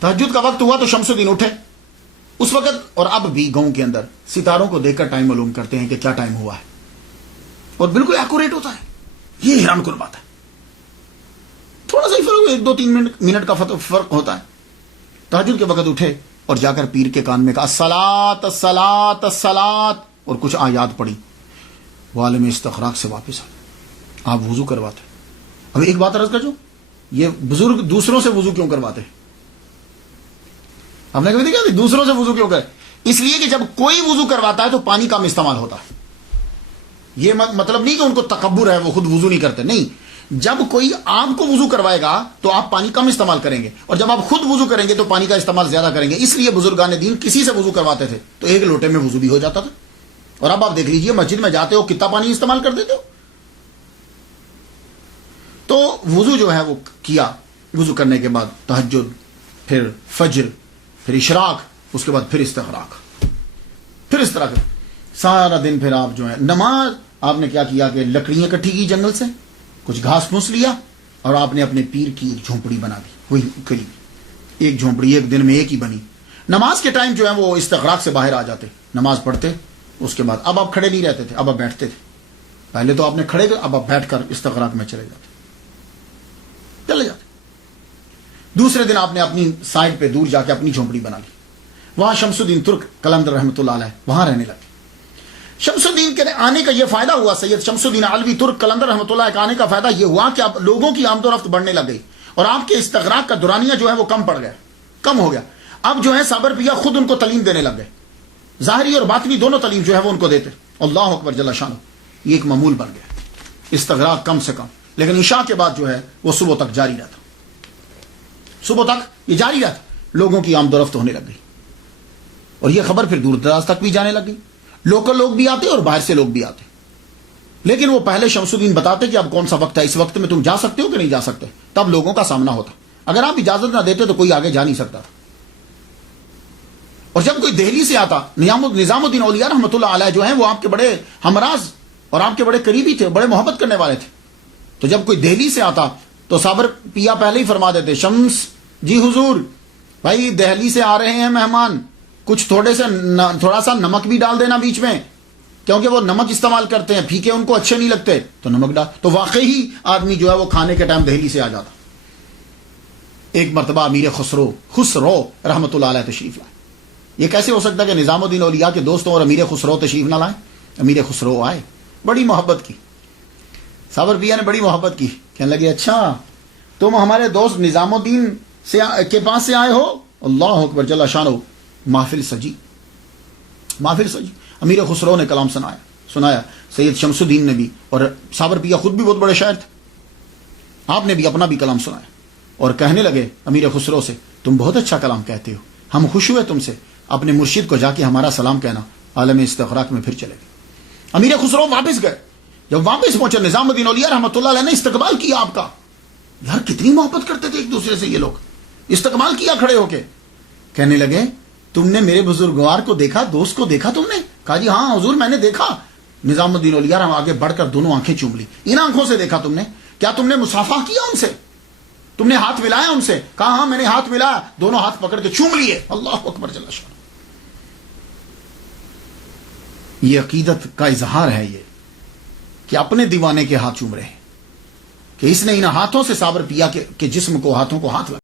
تہجد کا وقت ہوا تو شمس الدین اٹھے. اس وقت اور اب بھی گاؤں کے اندر ستاروں کو دیکھ کر ٹائم معلوم کرتے ہیں کہ کیا ٹائم ہوا ہے, اور بالکل ایکوریٹ ہوتا ہے. یہ حیران کن بات ہے. تھوڑا سا ہی فرق, 2-3 منٹ کا فرق ہوتا ہے. تہجد کے وقت اٹھے اور جا کر پیر کے کان میں کہا الصلاۃ الصلاۃ الصلاۃ, اور کچھ آیات پڑھی. وہ عالم استخراج سے واپس آئے. آپ وضو کرواتے. اب ایک بات عرض کر جو, یہ بزرگ دوسروں سے وضو کیوں کرواتے ہیں؟ ہم نے کبھی دیکھا دوسروں سے وضو کیوں کرے؟ اس لیے کہ جب کوئی وضو کرواتا ہے تو پانی کم استعمال ہوتا ہے. یہ مطلب نہیں کہ ان کو تکبر ہے, وہ خود وضو نہیں کرتے, نہیں. جب کوئی آپ کو وضو کروائے گا تو آپ پانی کم استعمال کریں گے, اور جب آپ خود وضو کریں گے تو پانی کا استعمال زیادہ کریں گے. اس لیے بزرگان دین کسی سے وضو کرواتے تھے تو ایک لوٹے میں وضو بھی ہو جاتا تھا. اور اب آپ دیکھ لیجئے مسجد میں جاتے ہو کتنا پانی استعمال کر دیتے ہو. تو وضو جو ہے وہ کیا, وضو کرنے کے بعد تہجد, پھر فجر, پھر اشراق, اس کے بعد پھر استغراق, پھر اس طرح سارا دن. پھر آپ جو ہے نماز, آپ نے کیا کیا کہ لکڑیاں اکٹھی کی جنگل سے, کچھ گھاس پھوس لیا, اور آپ نے اپنے پیر کی ایک جھونپڑی بنا دی. وہی کلی ایک جھونپڑی ایک دن میں ایک ہی بنی. نماز کے ٹائم جو ہے وہ استغراق سے باہر آ جاتے, نماز پڑھتے. اس کے بعد اب آپ کھڑے نہیں رہتے تھے, اب آپ بیٹھتے تھے. پہلے تو آپ نے کھڑے کر, اب آپ بیٹھ کر استغراق میں چلے جاتے. دوسرے دن آپ نے اپنی سائڈ پہ دور جا کے اپنی جھونپڑی بنا لی. وہاں شمس الدین ترک قلندر رحمۃ اللہ علیہ وہاں رہنے لگے. شمس الدین کے آنے کا یہ فائدہ ہوا, سید شمس الدین علوی ترک قلندر رحمۃ اللہ کے آنے کا فائدہ یہ ہوا کہ اب لوگوں کی آمد و رفت بڑھنے لگ گئی, اور آپ کے استغراق کا دورانیہ جو ہے وہ کم ہو گیا. اب جو ہے صابر پیا خود ان کو تعلیم دینے لگ گئے, ظاہری اور باطنی دونوں تعلیم جو ہے وہ ان کو دیتے. اللہ اکبر جل شانہ. یہ ایک معمول بن گیا, استغراق کم سے کم. لیکن عشاء کے بعد جو ہے وہ صبح تک جاری رہتا, صبح تک یہ جاری رہتا. لوگوں کی آمد و رفت ہونے لگ گئی, اور یہ خبر پھر دور دراز تک بھی جانے لگ گئی. لوکل لوگ بھی آتے اور باہر سے لوگ بھی آتے. لیکن وہ پہلے شمس الدین بتاتے کہ اب کون سا وقت ہے, اس وقت میں تم جا سکتے ہو کہ نہیں جا سکتے. تب لوگوں کا سامنا ہوتا. اگر آپ اجازت نہ دیتے تو کوئی آگے جا نہیں سکتا تھا. اور جب کوئی دہلی سے آتا, نظام الدین اولیاء رحمۃ اللہ علیہ جو ہیں وہ آپ کے بڑے ہمراز اور آپ کے بڑے قریبی تھے, بڑے محبت کرنے والے تھے. تو جب کوئی دہلی سے آتا تو صابر پیا پہلے ہی فرما دیتے, شمس جی حضور بھائی دہلی سے آ رہے ہیں مہمان, کچھ تھوڑا سا نمک بھی ڈال دینا بیچ میں, کیونکہ وہ نمک استعمال کرتے ہیں, پھیکے ان کو اچھے نہیں لگتے, تو نمک ڈال. تو واقعی آدمی جو ہے وہ کھانے کے ٹائم دہلی سے آ جاتا. ایک مرتبہ امیر خسرو رحمۃ اللہ علیہ تشریف لائے. یہ کیسے ہو سکتا ہے کہ نظام الدین اولیاء کے دوستوں اور امیر خسرو تشریف نہ لائیں؟ امیر خسرو آئے, بڑی محبت کی. صابر پیا نے بڑی محبت کی, کہنے لگے اچھا تم ہمارے دوست نظام الدین کے پاس سے آئے ہو. اللہ اکبر جل شانہ. محفل سجی. امیر خسرو نے کلام سنایا. سید شمس الدین نے بھی, اور صابر پیا خود بھی بہت بڑے شاعر تھے, آپ نے بھی اپنا بھی کلام سنایا. اور کہنے لگے امیر خسرو سے, تم بہت اچھا کلام کہتے ہو, ہم خوش ہوئے تم سے, اپنے مرشد کو جا کے ہمارا سلام کہنا. عالم استغراق میں پھر چلے گئے. امیر خسرو واپس گئے. جب واپس پہنچے نظام الدین اولیاء رحمۃ اللہ علیہ نے استقبال کیا آپ کا. یار کتنی محبت کرتے تھے ایک دوسرے سے یہ لوگ. استقبال کیا کھڑے ہو کے. کہنے لگے تم نے میرے بزرگوار کو دیکھا, دوست کو دیکھا تم نے؟ کہا جی ہاں حضور میں نے دیکھا. نظام الدین اولیاء آگے بڑھ کر دونوں آنکھیں چوم لی. ان آنکھوں سے دیکھا تم نے؟ کیا تم نے مصافحہ کیا ان سے؟ تم نے ہاتھ ملایا ان سے؟ کہا ہاں میں نے ہاتھ ملایا, دونوں ہاتھ پکڑ کے چوم لیے. اللہ اکبر جل شانہ. یہ عقیدت کا اظہار ہے یہ کہ اپنے دیوانے کے ہاتھ چوم رہے ہیں, کہ اس نے ان ہاتھوں سے صابر پیا کے جسم کو, ہاتھوں کو ہاتھ لگا.